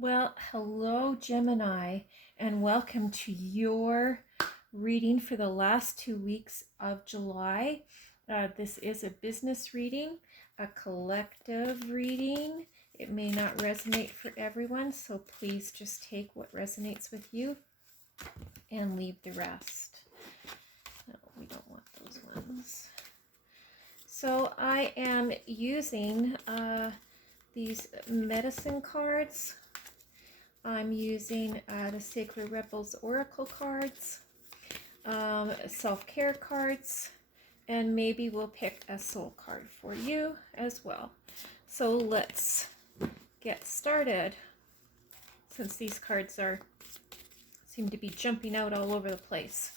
Well, hello, Gemini, and welcome to your reading for the last 2 weeks of July. This is a business reading, a collective reading. It may not resonate for everyone, so please just take what resonates with you and leave the rest. No, we don't want those ones. So I am using these medicine cards. I'm using the Sacred Rebels Oracle cards, self-care cards, and maybe we'll pick a soul card for you as well. So let's get started, since these cards seem to be jumping out all over the place.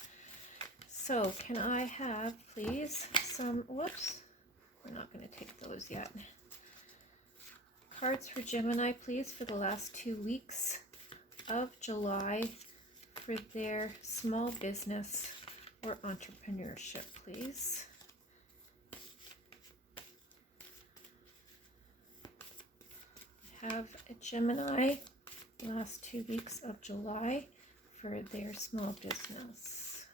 So can I have, please, some, whoops, we're not going to take those yet. Cards for Gemini, please, for the last 2 weeks of July for their small business or entrepreneurship, please. Have a Gemini last 2 weeks of July for their small business.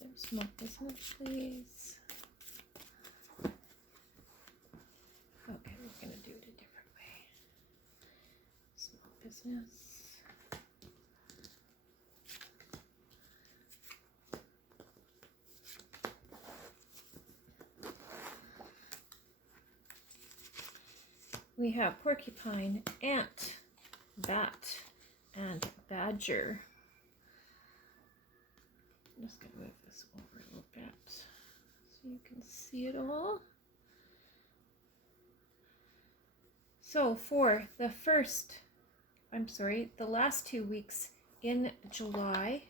Their small business, please. Okay, we're going to do it a different way. Small business. We have porcupine, ant, bat, and badger. I'm just going to move this over a little bit so you can see it all. So for the last 2 weeks in July,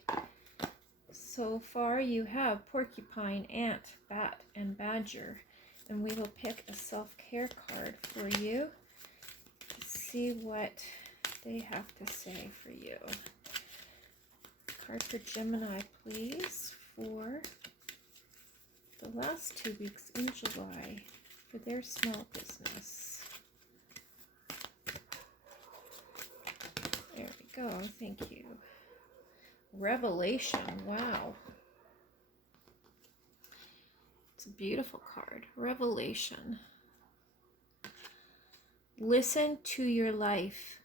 so far you have porcupine, ant, bat, and badger. And we will pick a self-care card for you to see what they have to say for you. Card for Gemini, please, for the last 2 weeks in July for their small business. There we go. Thank you. Revelation. Wow. It's a beautiful card. Revelation. Listen to your life.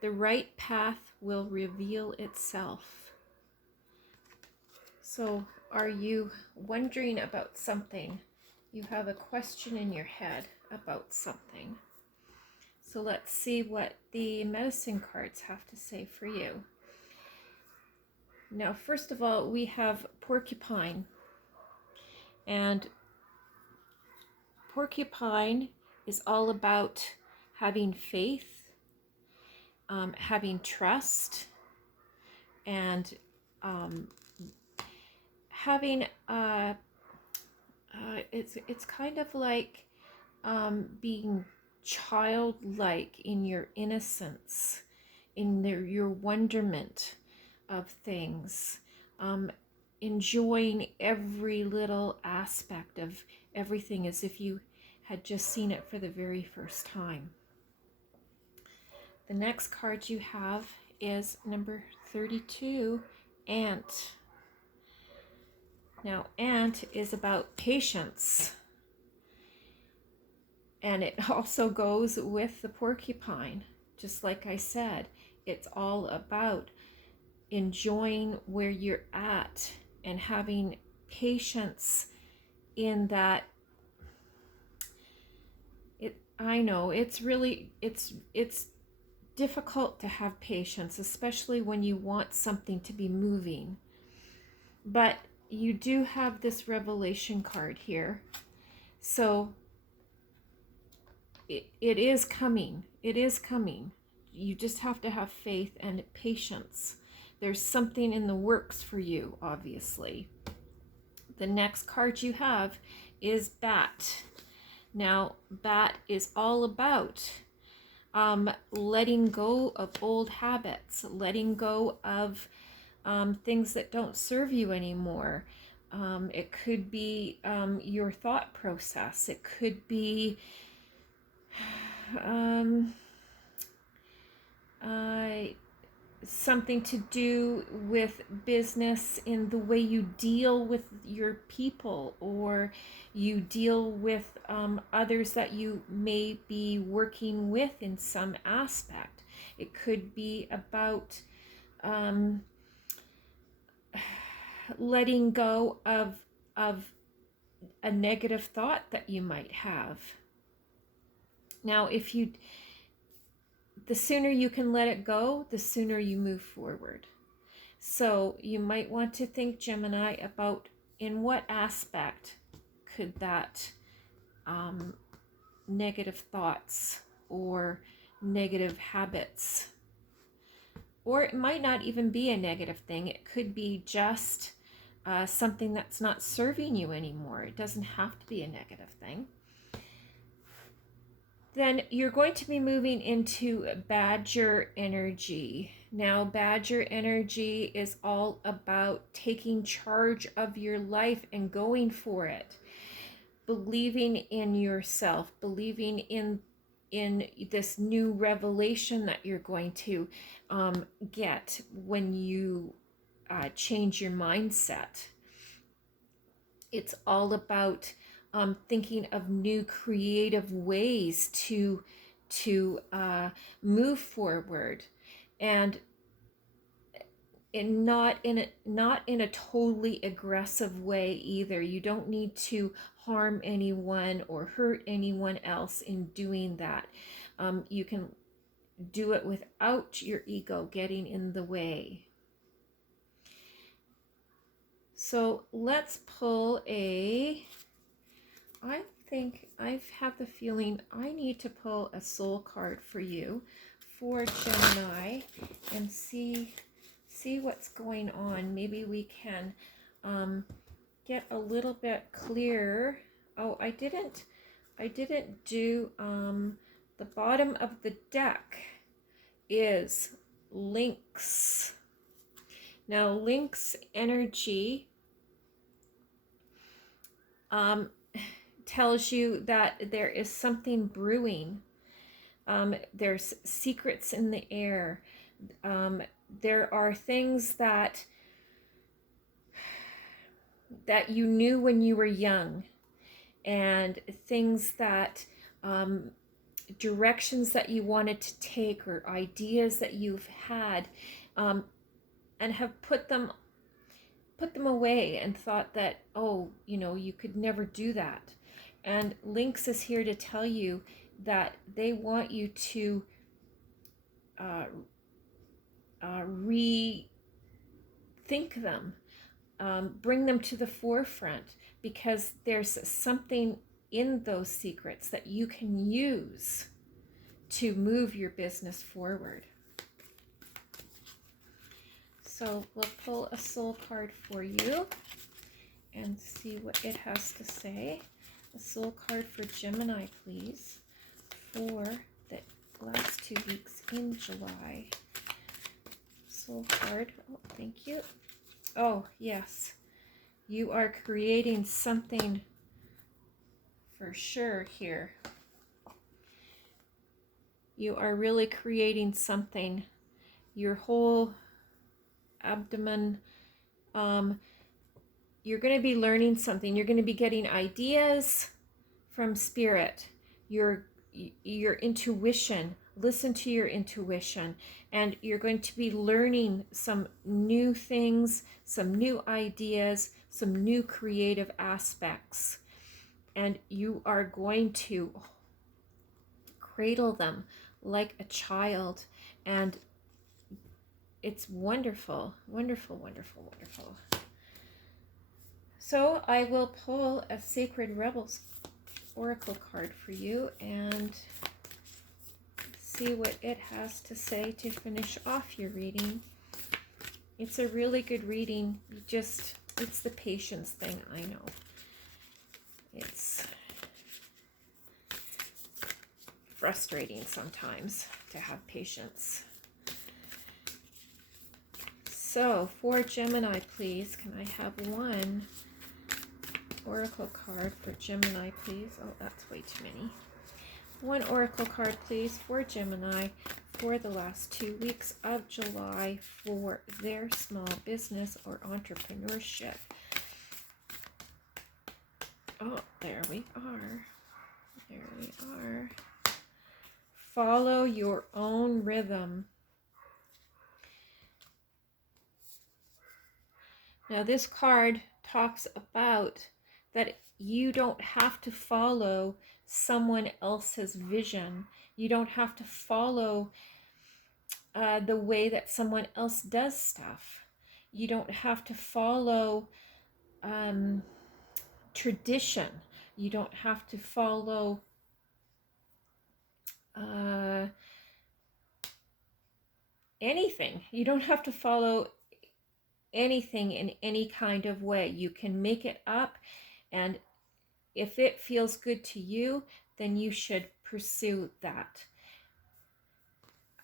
The right path will reveal itself. So, are you wondering about something? You have a question in your head about something. So let's see what the medicine cards have to say for you. Now, first of all, we have porcupine. And porcupine is all about having faith, having trust, and having it's kind of like being childlike in your innocence, in your wonderment of things, enjoying every little aspect of everything as if you had just seen it for the very first time. The next card you have is number 32, ant. Now, ant is about patience. And it also goes with the porcupine. Just like I said, it's all about enjoying where you're at and having patience in that. I know it's difficult to have patience, especially when you want something to be moving. But you do have this revelation card here. So it is coming. It is coming. You just have to have faith and patience. There's something in the works for you, obviously. The next card you have is bat. Now, bat is all about letting go of old habits, letting go of things that don't serve you anymore, It could be your thought process. It could be something to do with business in the way you deal with your people, or you deal with others that you may be working with in some aspect. It could be about letting go of a negative thought that you might have. Now, the sooner you can let it go, the sooner you move forward. So you might want to think, Gemini, about in what aspect could that negative thoughts or negative habits, or it might not even be a negative thing. It could be just something that's not serving you anymore. It doesn't have to be a negative thing. Then you're going to be moving into Badger energy. Now, Badger energy is all about taking charge of your life and going for it. Believing in yourself, believing in this new revelation that you're going to get when you change your mindset. It's all about thinking of new creative ways to move forward, and not in a totally aggressive way either. You don't need to harm anyone or hurt anyone else in doing that. You can do it without your ego getting in the way. So let's pull I think I have the feeling I need to pull a soul card for you, for Gemini, and see what's going on. Maybe we can get a little bit clearer. Oh, I didn't do the bottom of the deck is Lynx. Now, Lynx energy tells you that there is something brewing. There's secrets in the air. There are things that you knew when you were young, and things that directions that you wanted to take, or ideas that you've had, and have put them away and thought that, oh, you could never do that. And Lynx is here to tell you that they want you to rethink them, bring them to the forefront, because there's something in those secrets that you can use to move your business forward. So we'll pull a soul card for you and see what it has to say. A soul card for Gemini, please, for the last 2 weeks in July. Soul card. Oh, thank you. Oh, yes. You are creating something for sure here. You are really creating something. Your whole abdomen, you're going to be learning something. You're going to be getting ideas from spirit, your intuition. Listen to your intuition, and you're going to be learning some new things, some new ideas, some new creative aspects, and you are going to cradle them like a child. And it's wonderful, wonderful, wonderful, wonderful. So I will pull a Sacred Rebels Oracle card for you and see what it has to say to finish off your reading. It's a really good reading. It's the patience thing, I know. It's frustrating sometimes to have patience. So, for Gemini, please, can I have one oracle card for Gemini, please. Oh, that's way too many. One oracle card, please, for Gemini for the last 2 weeks of July for their small business or entrepreneurship. Oh, there we are. There we are. Follow your own rhythm. Now, this card talks about that you don't have to follow someone else's vision. You don't have to follow the way that someone else does stuff. You don't have to follow tradition. You don't have to follow anything. You don't have to follow anything in any kind of way. You can make it up, and if it feels good to you, then you should pursue that.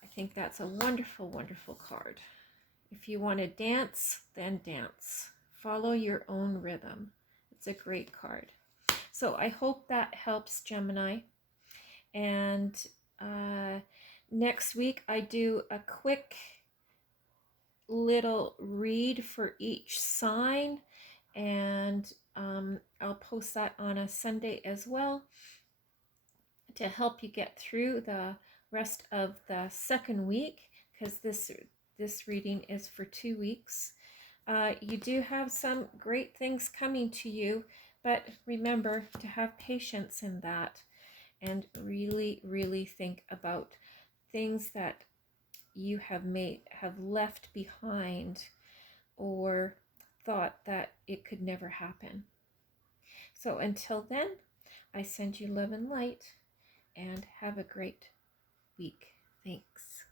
I think that's a wonderful, wonderful card. If you want to dance, then dance. Follow your own rhythm. It's a great card. So I hope that helps, Gemini. And next week I do a quick little read for each sign, and I'll post that on a Sunday as well to help you get through the rest of the second week, because this reading is for 2 weeks. You do have some great things coming to you, but remember to have patience in that and really, really think about things that you have left behind or thought that it could never happen. So until then, I send you love and light, and have a great week. Thanks.